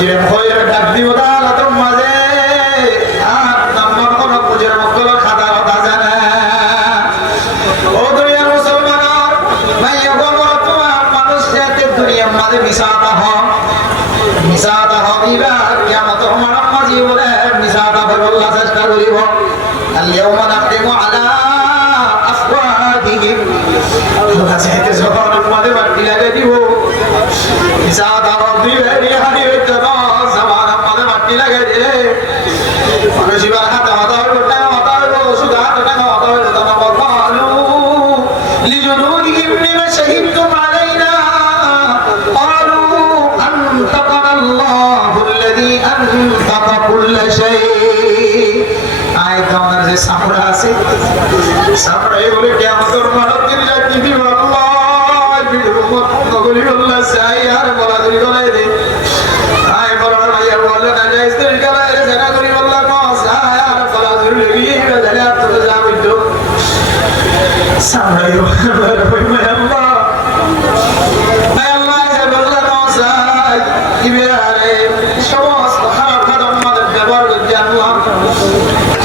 মুজরিম হইরে ডাক দিব আদালতের মাঝে আর নাম্বার কোন মুজরিম গুলো খাতার কথা জানে ও দুনিয়ার মুসলমান ভাইয়া বলো তোমার মানুষ যাতে দুনিয়ার মাঝে মিশাতা হইবা কিয়ামতের মাঝে বলে মিশাতা হবে আল্লাহ চেষ্টা করিব আল-ইয়াওমা নাখতিমু আলা আফওয়াহিহিম আল্লাহ যাতে জবানের মাঝে বাড়ি লাগিয়ে দিব মিশাতা দিবে রিহানি তো জবানের মাঝে বাড়ি লাগিয়ে দিলে মানুষ এবার হাতে মাথা হইব টাকা মাথা হইব শুধু হাতে টাকা মাথা হইব তারা বলু লিজুনুদিহিম লিমা শাহিদতুম আলাইনা ক্বালু আনতাকানা আল্লাহুল্লাযী আনতাকা কুল্লা শাই আয়াত আমাদের যে সামরা আছে সামরা এগুলো কিয়ামতের মাঠে রাখি দিব আল্লাহ বিরুমত নগলি আল্লাহ চাই আর বলা দিই গলায় দে আয় বলা ভাইয়া বলে না যাইস তুই গলায় জানা করি আল্লাহ কস আয় আর বলা দিই লাগি গলায় আর তো যাবি তো সামরা আল্লাহ আল্লাহ হে বল্লা কস আয় ইবিয়ারে সমস্ত খারাপ খারাপ আমাদের ব্যবহার করতে আল্লাহ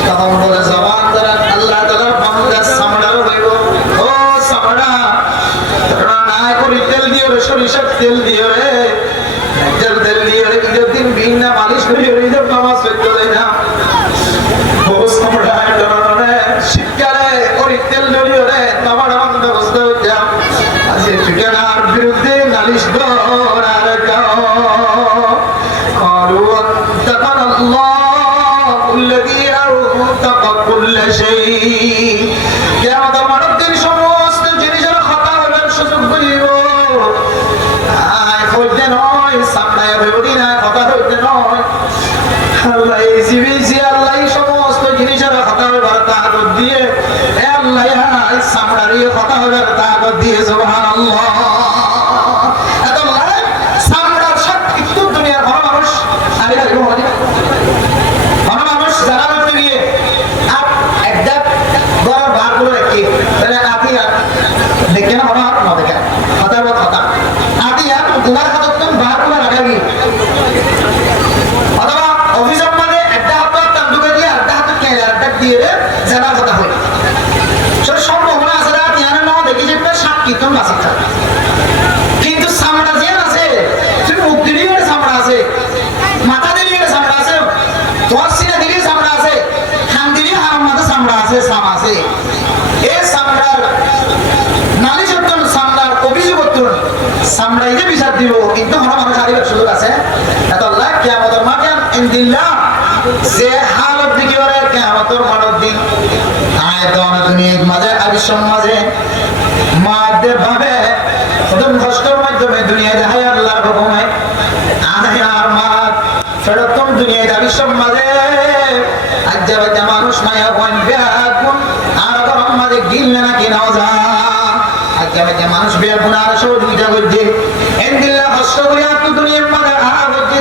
তখন বলে জবান দ্বারা আল্লাহ তাআলার বান্দা সামড়াও হইব ও সামড়া তোরা না করি তেল দিও রে সরিষার তেল দিও রে তেল দিও রে ঈদের দিন বিনা মালিশ করি ঈদের নামাজ পড়তে দেয় না ও সামড়া তোরা রে শিকারে করি তেল দিও রে তোমার বান্দা ব্যবস্থা হইতে আজকে ঠিকানার বিরুদ্ধে নালিশ করার গাও قالوا اتقنا الله الذي أنطق كل شيء কিয়ামতের মাঠের দিন সমস্ত জিনিসের খাতা হইবার সুযোগ করিব আয় হইতে নয় সামনায় হইবি না কথা হইতে নয় আল্লাহ এই জীবিজি আল্লাহ সমস্ত জিনিসের খাতা হইবার তাকত দিয়ে এ আল্লাহ এই সামনারই কথা হইবার তাকত দিয়ে সুবহানাল্লাহ মানুষ যারা গিয়ে আর একটা বড় বার করে রাখি তাহলে আপনি দেখে না আমার না দেখে কথা কথা আপনি আর তোমার হাতে বার করে রাখাবি অথবা অফিসের মানে একটা হাত তান্দুকে দিয়ে একটা হাত কে একটা দিয়ে জানা কথা হয় সব সম্ভাবনা আছে না ধ্যান না দেখি যে সাক্ষী তো আছে কিন্তু সামড়া যে আছে তুমি মুখ দিলেই সামড়া আছে মাথা দিলেই সামড়া আছে তোর সিনা দিলেই সামড়া আছে খান দিলেই হারাম মাথা সামড়া আছে সাম আছে এই সামড়ার নালিশ উত্তর সামড়ার অভিযোগ উত্তর সামড়াই যে বিচার দিব কিন্তু আমার মানুষ হারিবার সুযোগ আছে এত আল্লাহ কিয়ামতের মাঠে ইনদিল্লাহ যে হালত দিকে ওরে কিয়ামতের মাঠের দিন আয়াত দুনিয়ার মাঝে আর সমাজে মাদের ভাবে খোদন কষ্টের মাধ্যমে দুনিয়া দেখায় আল্লাহর হুকুমে আয় আর মাত ফেরতম দুনিয়া দাবি সমাজে আজ যাবে মানুষ মায়া কোন বেগুন আর গরম মাঝে গিললে না কি নাও যা আজ যাবে মানুষ বেগুন আর সহযোগিতা করছে ইনদিল্লাহ কষ্ট করে আপনি দুনিয়ার মাঝে আর করছে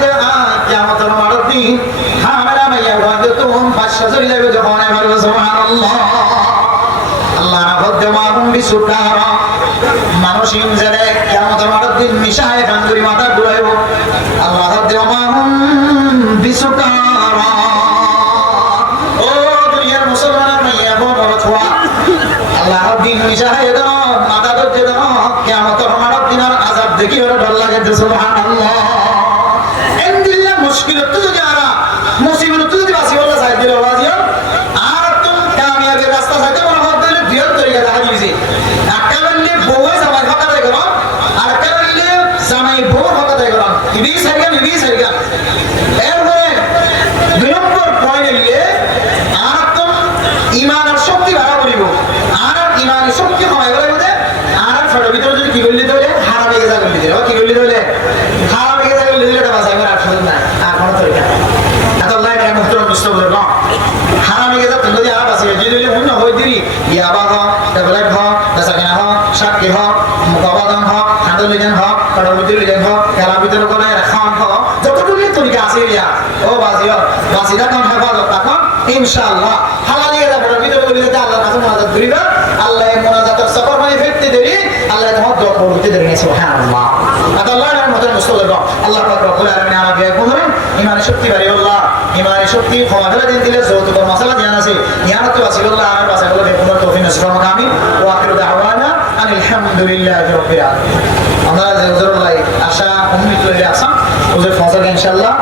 কিয়ামতের মাঠের দিন হামেরা মাইয়া ওয়াদে তুম পাঁচশো চলে যাবে যখন এবার সুবহানাল্লাহ আল্লাহ রাব্বুল মাহুম বিসুকারা মানুষ ইনজারে কিয়ামতের মাঠের দিন মিশায় কান্দুরি মাথা ঘুরাইব আল্লাহ রাব্বুল মাহুম বিসুকারা ও দুনিয়ার মুসলমানের মাইয়া বড় ছোয়া আল্লাহ রাব্বুল মিশায় দাও মাথা ধরতে দাও কিয়ামতের মাঠের দিনের আযাব দেখি ওরা ডর লাগে সুবহানাল্লাহ ইনদিল্লাহ মুশকিলত তো যারা মুসিবত তো যদি বাসি বলা যায় দিল বাজিও আর তুমি কামিয়াবের রাস্তা যাইতে মনে হয় দিলে বিয়ের তরিকা দেখা দিয়েছে একটা বললে বউয়ে জামাই ফাঁকা দেয় গরম আর একটা বললে জামাই বউ ফাঁকা দেয় গরম নিবি সারিগা এরপরে 2 নম্বর পয়েন্ট নিলে আর তুমি ইমানের শক্তি বাড়া করিব আর ইমানের শক্তি কমাই গেলে বুঝে আর ফটো ভিতরে যদি কি করলি তাহলে হারামে গেজা করলি দিলে কি করলি তাহলে হারামে গেজা করলি দিলে এটা বাঁচাইবার আর সুযোগ নাই আর কোনো তরিকা এত আল্লাহ এটা মুক্ত বুঝতে বলে না হারামে গেজা তুমি যদি আর বাঁচাইবে যদি অন্য হয়ে দিবি ইয়াবা হ ডেভেলপ হ বেসাকিনা হ সাক্ষী হ মুকাবাদন হ হাঁদুল লিজেন হ ফটোর ভিতরে লিজেন হ খেলার ভিতরে করে খান হ যতটুকু তরিকা আছে ইয়া ও বাজিও বাজিটা কোন হেফাজত তখন ইনশাআল্লাহ হালালি গেজা ফটোর ভিতরে বলি যে আল্লাহর কাছে মুনাজাত করিবা আল্লাহ মুনাজাতের সফর মানে ফিরতে দেরি আল্লাহ তোমার দোয়া করতে দেরি সুবহানাল্লাহ আল্লাহর মত মুস্তফা আল্লাহ পাক রব্বুল আলামিন আমাকে ইমানের শক্তি বাড়ি আল্লাহ ইমানের শক্তি ক্ষমা ফেলে দিন দিলে যৌতুক মশলা ধ্যান আছে ইয়ানত ওয়াসিল আল্লাহ আমার বাসা গুলো বেকুনার তৌফিক নসিব আমাকে আমিন ওয়া আখিরু দাওয়ানা আলহামদুলিল্লাহি রাব্বিল আলামিন আমরা যে হুজুরুল্লাহ আশা উম্মিত করে আসাম হুজুর ফজল ইনশাআল্লাহ